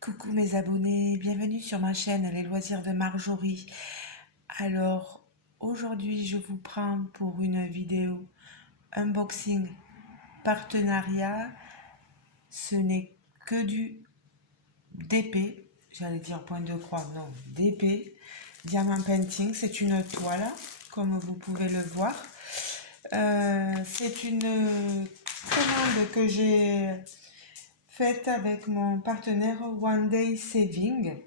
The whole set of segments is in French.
Coucou mes abonnés, bienvenue sur ma chaîne Les Loisirs de Marjorie. Alors aujourd'hui je vous prends pour une vidéo unboxing partenariat. Ce n'est que du DP, j'allais dire point de croix, non, DP, Diamant Painting. C'est une toile comme vous pouvez le voir. C'est une commande que j'ai faite avec mon partenaire One Day Saving.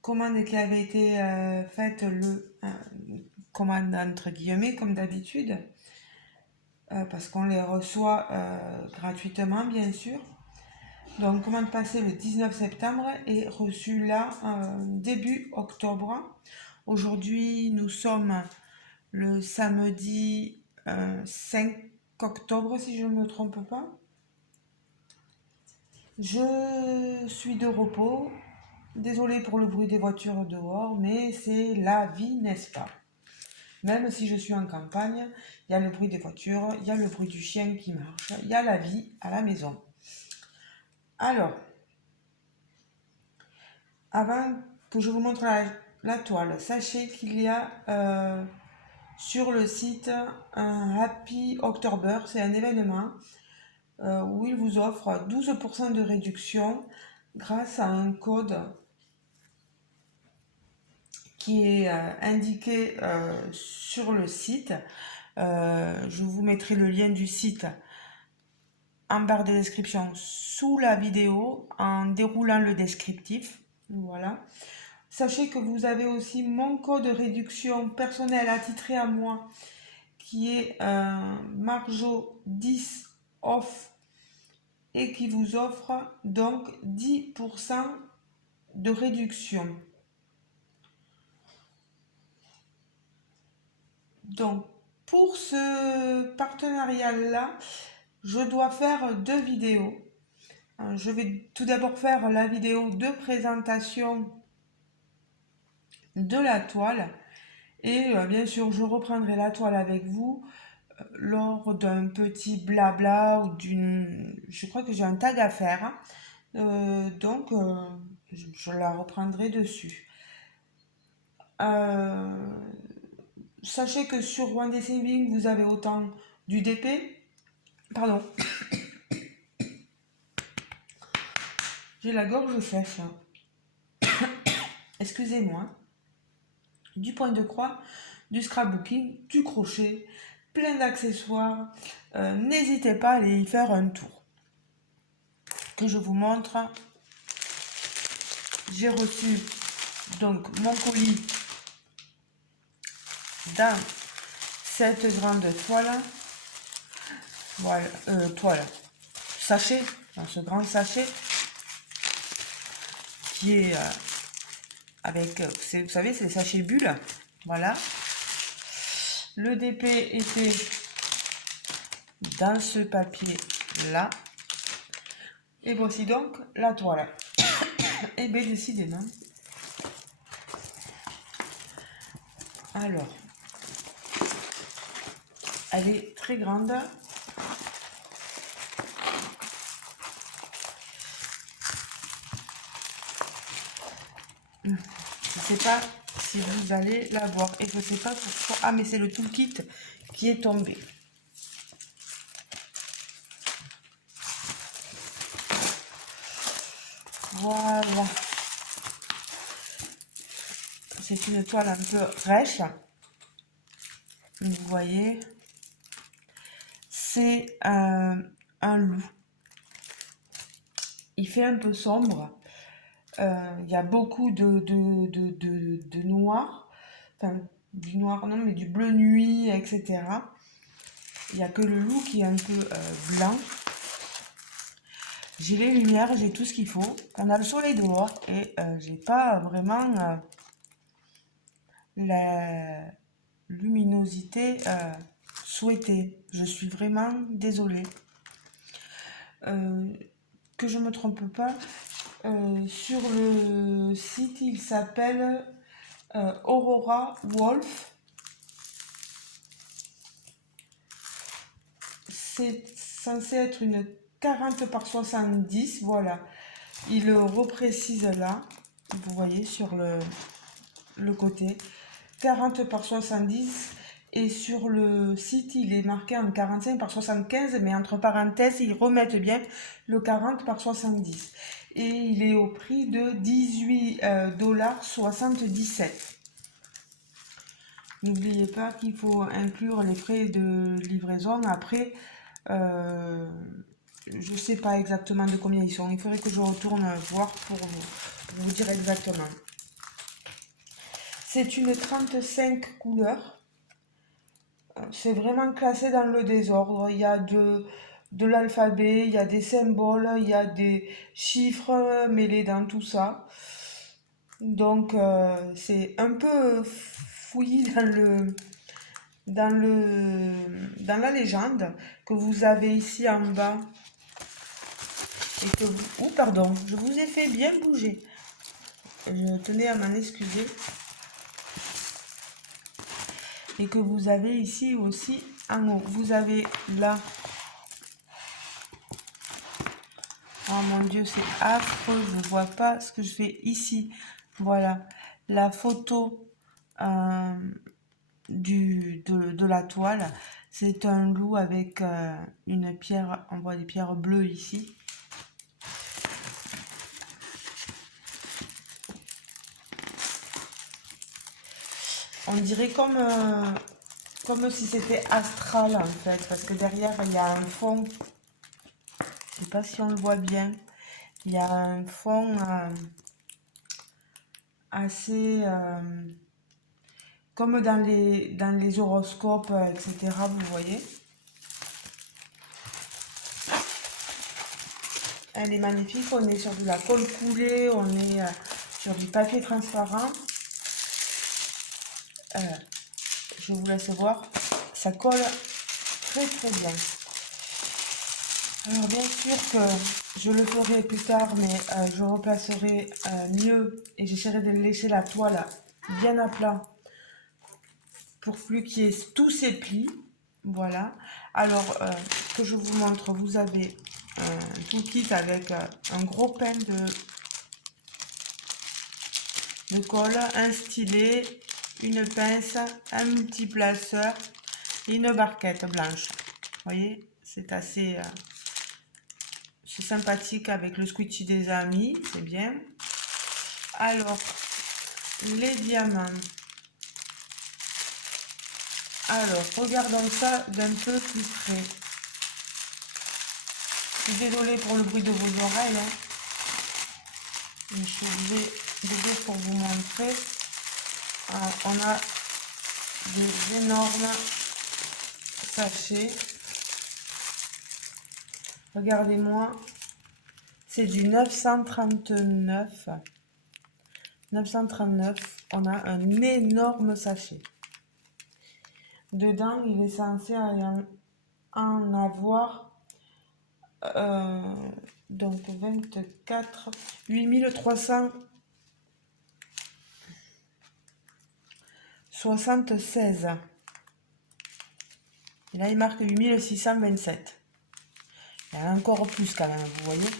Commande qui avait été faite commande entre guillemets comme d'habitude, parce qu'on les reçoit gratuitement bien sûr. Donc commande passée le 19 septembre et reçue là début octobre. Aujourd'hui nous sommes le samedi 5 octobre si je ne me trompe pas. Je suis de repos. Désolée pour le bruit des voitures dehors, mais c'est la vie, n'est-ce pas? Même si je suis en campagne, il y a le bruit des voitures, il y a le bruit du chien qui marche, il y a la vie à la maison. Alors, avant que je vous montre la toile, sachez qu'il y a sur le site un Happy October, c'est un événement où il vous offre 12% de réduction grâce à un code qui est indiqué sur le site. Je vous mettrai le lien du site en barre de description sous la vidéo en déroulant le descriptif. Voilà. Sachez que vous avez aussi mon code de réduction personnel attitré à moi qui est Marjo10 off et qui vous offre donc 10% de réduction. Donc pour ce partenariat-là, je dois faire deux vidéos. Je vais tout d'abord faire la vidéo de présentation de la toile et bien sûr je reprendrai la toile avec vous lors d'un petit blabla ou d'une... Je crois que j'ai un tag à faire, donc je la reprendrai dessus. Sachez que sur One Day Saving vous avez autant du DP, pardon, j'ai la gorge sèche, excusez-moi, du point de croix, du scrapbooking, du crochet, plein d'accessoires. N'hésitez pas à aller y faire un tour. Que je vous montre. J'ai reçu donc mon colis dans cette grande toile. Voilà, toile, sachet, dans ce grand sachet qui est avec, vous savez, c'est le sachet bulle. Voilà. Le DP était dans ce papier là. Et voici donc la toile. Et bien décidément. Alors, elle est très grande. Je ne sais pas si vous allez la voir. Et je ne sais pas pourquoi. Ah, mais c'est le toolkit qui est tombé. Voilà. C'est une toile un peu rêche. Vous voyez. C'est un loup. Il fait un peu sombre. Il y a beaucoup de noir. Enfin, du noir, non, mais du bleu nuit, etc. Il n'y a que le loup qui est un peu blanc. J'ai les lumières, j'ai tout ce qu'il faut. On a le soleil dehors et j'ai pas vraiment la luminosité souhaitée. Je suis vraiment désolée. Que je me trompe pas, sur le site il s'appelle Aurora Wolf. C'est censé être une 40 par 70, voilà. il le reprécise là, vous voyez sur le côté, 40 par 70, et sur le site il est marqué en 45 par 75, mais entre parenthèses ils remettent bien le 40 par 70, et il est au prix de 18,77 $. N'oubliez pas qu'il faut inclure les frais de livraison. Après, je ne sais pas exactement de combien ils sont. Il faudrait que je retourne voir pour vous dire exactement. C'est une 35 couleurs. C'est vraiment classé dans le désordre. Il y a de l'alphabet, il y a des symboles, il y a des chiffres mêlés dans tout ça. Donc, c'est un peu fouillis dans la légende que vous avez ici en bas. Et que vous... Oh, pardon, je vous ai fait bien bouger. Je tenais à m'en excuser. Et que vous avez ici aussi en haut. Vous avez là... Oh mon Dieu, c'est affreux. Je ne vois pas ce que je fais ici. Voilà. La photo de la toile. C'est un loup avec une pierre. On voit des pierres bleues ici. On dirait comme si c'était astral en fait, parce que derrière il y a un fond, je sais pas si on le voit bien, il y a un fond assez comme dans les horoscopes, etc. Vous voyez. Elle est magnifique, on est sur de la colle coulée, on est sur du papier transparent. Je vous laisse voir, ça colle très très bien. Alors bien sûr que je le ferai plus tard, mais je replacerai mieux et j'essaierai de lécher la toile bien à plat pour plus qu'il y ait tous ces plis. Voilà. Alors que je vous montre, vous avez un tout kit avec un gros pain de colle, un stylet, une pince, un multiplaceur et une barquette blanche. Vous voyez, c'est assez... c'est sympathique avec le squishy des amis, c'est bien. Alors, les diamants. Alors, regardons ça d'un peu plus près. Je suis désolée pour le bruit de vos oreilles. Hein. Mais je vais d'ouvrir pour vous montrer. Alors, on a des énormes sachets. Regardez-moi. C'est du 939. 939. On a un énorme sachet. Dedans, il est censé en avoir donc 24, 8376. Et là, il marque 8627. Il y en a encore plus quand même, vous voyez.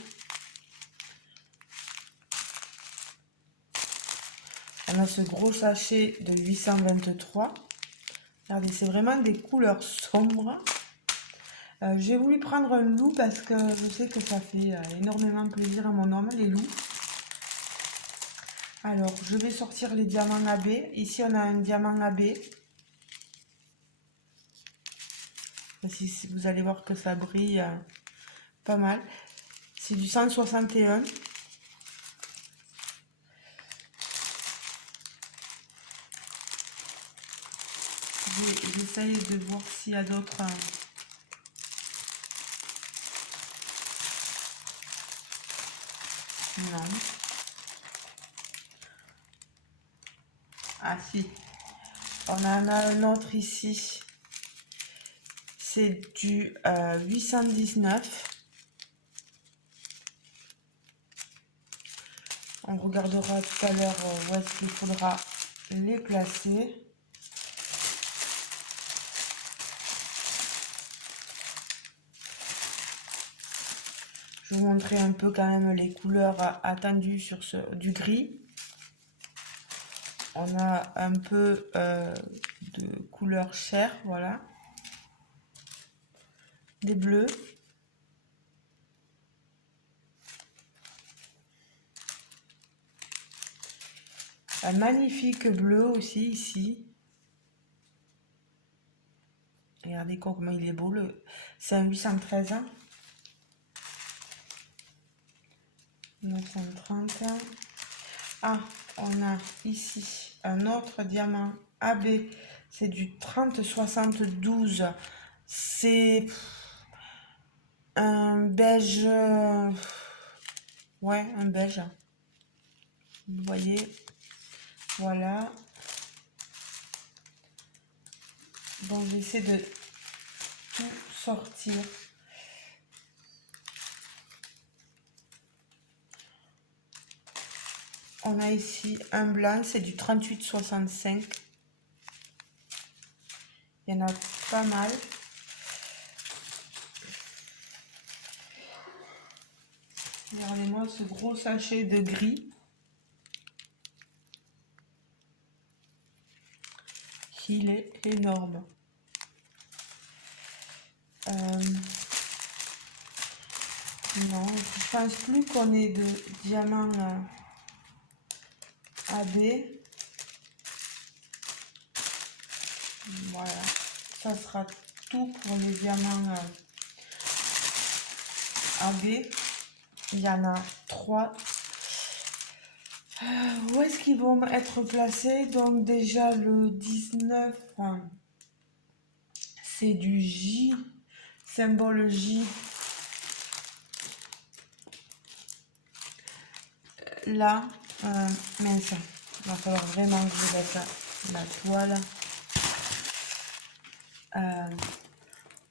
On a ce gros sachet de 823. Regardez, c'est vraiment des couleurs sombres. J'ai voulu prendre un loup parce que je sais que ça fait énormément plaisir à mon homme, les loups. Alors, je vais sortir les diamants AB. Ici, on a un diamant AB. Si vous allez voir que ça brille pas mal. C'est du 161. J'essaye de voir s'il y a d'autres... Non. Ah si. On en a un autre ici. C'est du 819. On regardera tout à l'heure où est-ce qu'il faudra les placer. Je vais vous montrer un peu quand même les couleurs attendues sur du gris. On a un peu de couleur chair, voilà. Des bleus. Un magnifique bleu aussi ici. Regardez comment il est beau. C'est un 813. 930. Ah, on a ici un autre diamant AB. C'est du 3072. C'est un beige. Ouais, un beige. Vous voyez. Voilà. Donc j'essaie de tout sortir. On a ici un blanc, c'est du 38,65. Il y en a pas mal. Regardez-moi ce gros sachet de gris. Il est énorme. Non, je pense plus qu'on ait de diamants AB. Voilà, ça sera tout pour les diamants AB. Il y en a 3. Où est-ce qu'ils vont être placés? Donc déjà le 19, c'est du J, symbole J. Là, mince, il va falloir vraiment que je laisse la toile.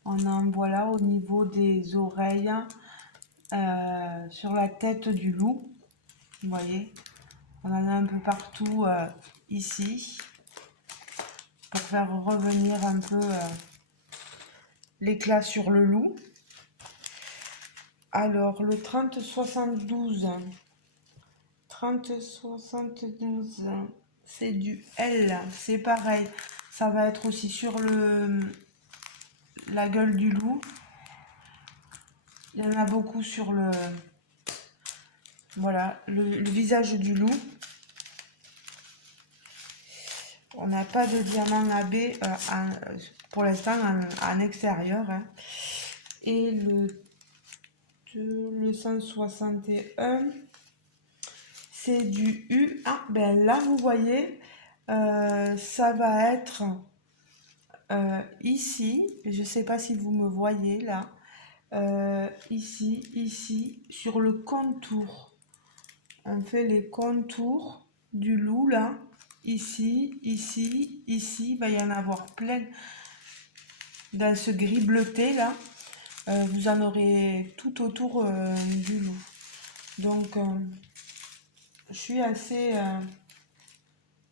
On en voit là au niveau des oreilles, sur la tête du loup. Vous voyez, on en a un peu partout ici, pour faire revenir un peu l'éclat sur le loup. Alors, le 3072, c'est du L, c'est pareil. Ça va être aussi sur la gueule du loup. Il y en a beaucoup sur voilà, le visage du loup. On n'a pas de diamant AB pour l'instant en extérieur. Hein. Et le 161, c'est du U. Ah, ben là, vous voyez, ça va être ici. Je ne sais pas si vous me voyez là. Ici, sur le contour. On fait les contours du loup là. Ici, il va y en avoir plein. Dans ce gris bleuté là, vous en aurez tout autour du loup. Donc, je suis assez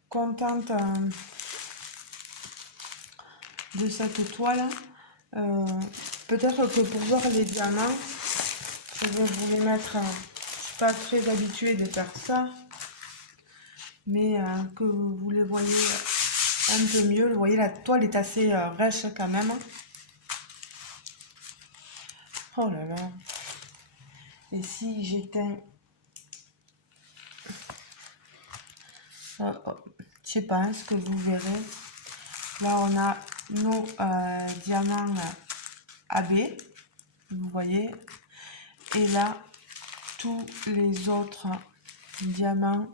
contente de cette toile. Peut-être que pour voir les diamants, je vais vous les mettre. Je suis pas très habituée de faire ça, mais que vous les voyez un peu mieux. Vous voyez, la toile est assez rêche quand même. Oh là là. Et si j'éteins... je sais pas hein, ce que vous verrez. Là, on a nos diamants AB. Vous voyez. Et là, tous les autres diamants.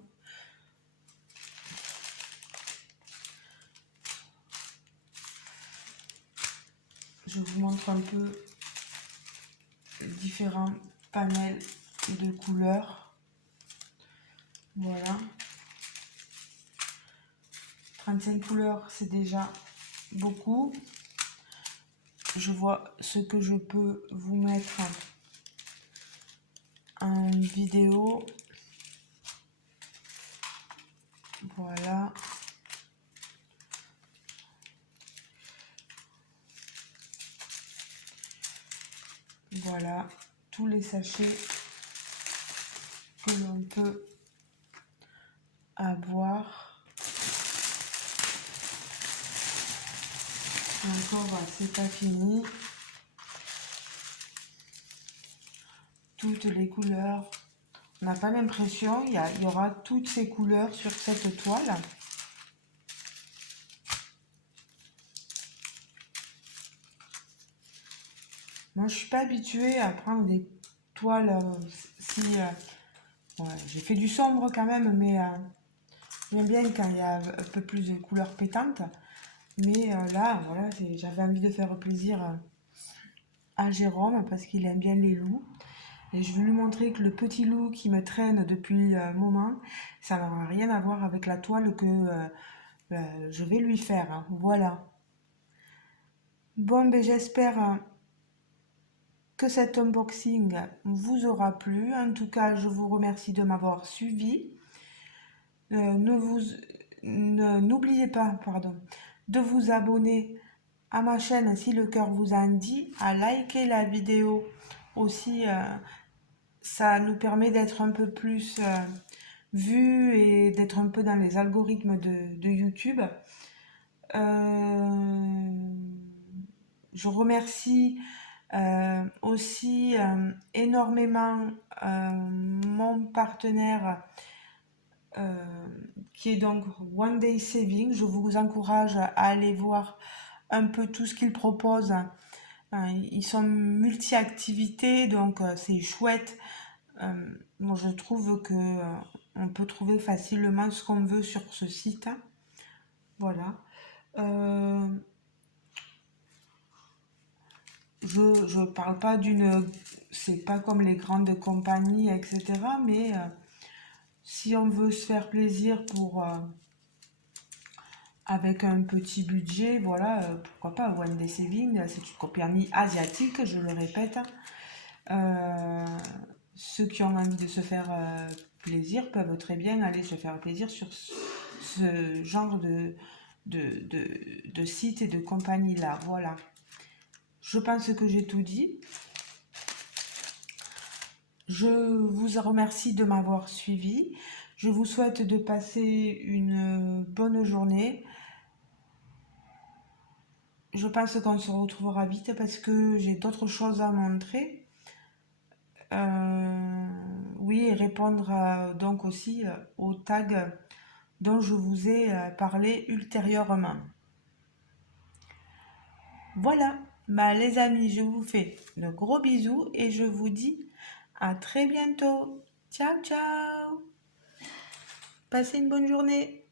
Je vous montre un peu différents panels de couleurs. Voilà. 35 couleurs, c'est déjà beaucoup. Je vois ce que je peux vous mettre en vidéo. Voilà. Voilà tous les sachets que l'on peut avoir. Encore, c'est pas fini. Toutes les couleurs. On n'a pas l'impression, il y aura toutes ces couleurs sur cette toile. Moi, je suis pas habituée à prendre des toiles ouais, j'ai fait du sombre quand même, mais j'aime bien quand il y a un peu plus de couleurs pétantes. Mais là, voilà, j'avais envie de faire plaisir à Jérôme parce qu'il aime bien les loups. Et je veux lui montrer que le petit loup qui me traîne depuis un moment, ça n'aura rien à voir avec la toile que je vais lui faire, hein. Voilà. Bon, ben j'espère que cet unboxing vous aura plu. En tout cas, je vous remercie de m'avoir suivi. N'oubliez pas, pardon, de vous abonner à ma chaîne si le cœur vous en dit, à liker la vidéo aussi. Ça nous permet d'être un peu plus vus et d'être un peu dans les algorithmes de YouTube. Je remercie aussi énormément mon partenaire qui est donc One Day Saving. Je vous encourage à aller voir un peu tout ce qu'ils proposent. Ils sont multi-activités, donc c'est chouette. Moi, je trouve que on peut trouver facilement ce qu'on veut sur ce site. Voilà. Je parle pas c'est pas comme les grandes compagnies, etc. Mais si on veut se faire plaisir avec un petit budget, voilà, pourquoi pas. One Day Saving, c'est une compagnie asiatique, je le répète. Ceux qui ont envie de se faire plaisir peuvent très bien aller se faire plaisir sur ce genre de site et de compagnie là. Voilà. Je pense que j'ai tout dit. Je vous remercie de m'avoir suivi. Je vous souhaite de passer une bonne journée. Je pense qu'on se retrouvera vite parce que j'ai d'autres choses à montrer. Oui, et répondre donc aussi aux tags dont je vous ai parlé ultérieurement. Voilà, les amis, je vous fais de gros bisous et je vous dis à très bientôt. Ciao, ciao. Passez une bonne journée.